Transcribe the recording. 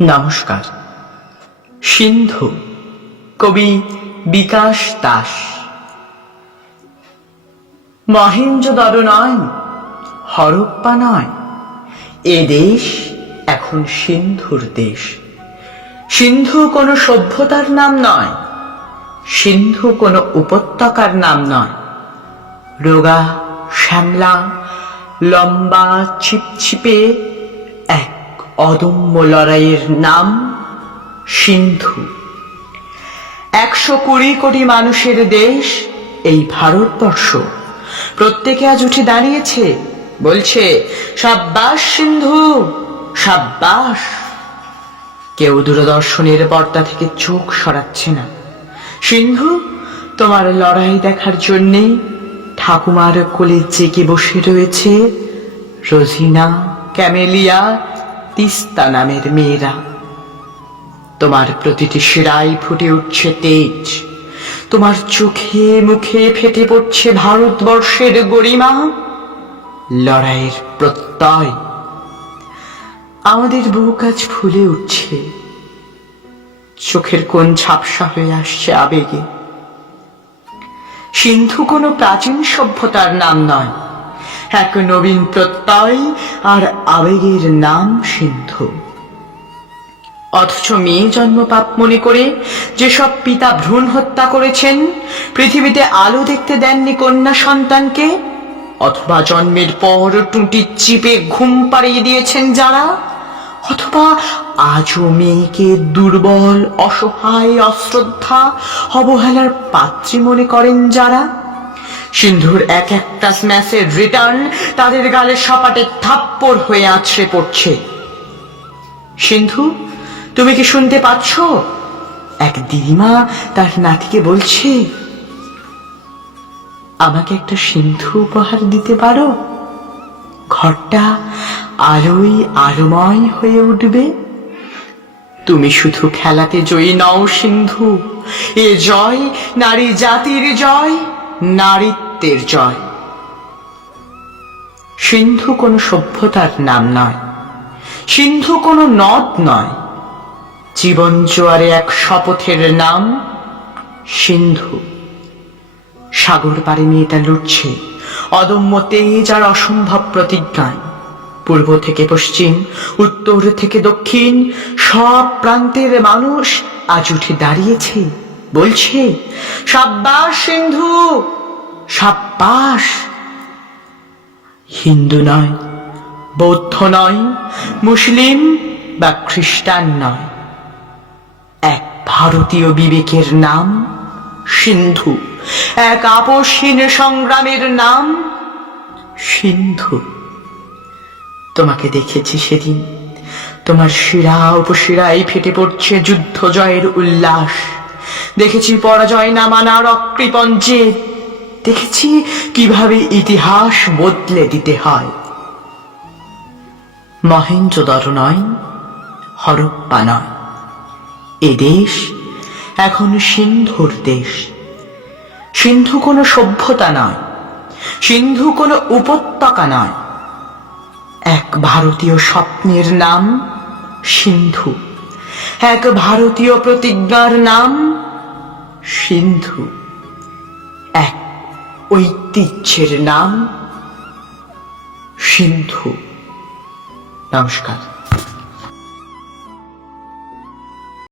নমস্কার। সিন্ধু, কবি বিকাশ দাস। মহেঞ্জোদর নয়, হরপ্পা নয়, এ দেশ এখন সিন্ধুর দেশ। সিন্ধু কোনো সভ্যতার নাম নয়, সিন্ধু কোনো উপত্যকার নাম নয়। রোগা, শ্যামলা, লম্বা, ছিপছিপে অদম্য লড়াইয়ের নাম সিন্ধু। একশো কুড়ি কোটি মানুষের দেশ এই ভারতবর্ষ। প্রত্যেকে আজ উঠে দাঁড়িয়েছে, বলছে, সাব্বাস সিন্ধু, সাব্বাস। কেউ দূরদর্শনের পর্দা থেকে চোখ সরাচ্ছে না। সিন্ধু, তোমার লড়াই দেখার জন্যে ঠাকুমার কোলে জেগে বসে রয়েছে রোজিনা ক্যামেলিয়া তিস্তা নামের মেয়েরা। তোমার প্রতিটি শিরায় ফুটে উঠছে তেজ। তোমার চোখে মুখে ফেটে পড়ছে ভারতবর্ষের গরিমা। লড়াইয়ের প্রত্যয়। আমাদের বুক আজ ফুলে উঠছে। চোখের কোন ঝাপসা হয়ে আসছে আবেগে। সিন্ধু কোনো প্রাচীন সভ্যতার নাম নয়। এক নবীন প্রত্যয় আর আবেগের নাম সিদ্ধ অথচ মেয়ে জন্ম পাপ মনে করে, যেসব পিতা ভ্রূণ হত্যা করেছেন, পৃথিবীতে আলো দেখতে দেননি কন্যা সন্তানকে, অথবা জন্মের পর টুটি চিপে ঘুম পাড়িয়ে দিয়েছেন যারা, অথবা আজও মেয়েকে দুর্বল, অসহায়, অশ্রদ্ধা, অবহেলার পাত্রী মনে করেন যারা। সিন্ধুর এক একটা স্ম্যাশের রিটার্ন তাদের গালে সপাটে থাপ্পড় হয়ে আছড়ে পড়ছে। সিন্ধু, তুমি কি শুনতে পাচ্ছ? এক দিদিমা তার নাতিকে বলছে, আমাকে একটা সিন্ধু উপহার দিতে পারো? ঘরটা আলোই আলোময় হয়ে উঠবে। তুমি শুধু খেলাতে জয়ী নও সিন্ধু। এ জয় নারী জাতির জয় নারীত্বের জয়। সিন্ধু কোনো সভ্যতার নাম নয়। সিন্ধু কোনো নদ নয়। জীবন জোয়ারে এক শপথের নাম সিন্ধু। সাগর পারে মেয়েটা লুটছে। অদম্য তেজ আর অসম্ভব প্রতিজ্ঞায়। পূর্ব থেকে পশ্চিম, উত্তর থেকে দক্ষিণ, সব প্রান্তের মানুষ আজ উঠে দাঁড়িয়েছে, বলছে, সাব্বাস সিন্ধু! সাব্বাস। হিন্দু নয়, বৌদ্ধ নয়, মুসলিম বা খ্রিস্টান নয়। এক ভারতীয় বিবেকের নাম সিন্ধু, এক আপসহীন সংগ্রামের নাম সিন্ধু। তোমাকে দেখেছি সেদিন, তোমার শিরা উপশিরায় ফেটে পড়ছে যুদ্ধ জয়ের উল্লাস। দেখেছি পরাজয় না মানার অকৃপণ জেদ দেখেছি কীভাবে ইতিহাস বদলে দিতে হয়। মহেঞ্জোদর নয় হরপ্পা নয় এ দেশ এখন সিন্ধুর দেশ। সিন্ধু কোনো সভ্যতা নয় সিন্ধু কোনো উপত্যকা নয় এক ভারতীয় স্বপ্নের নাম সিন্ধু, এক ভারতীয় প্রতিজ্ঞার নাম সিন্ধু। ঐতিহ্যের নাম সিন্ধু। নমস্কার।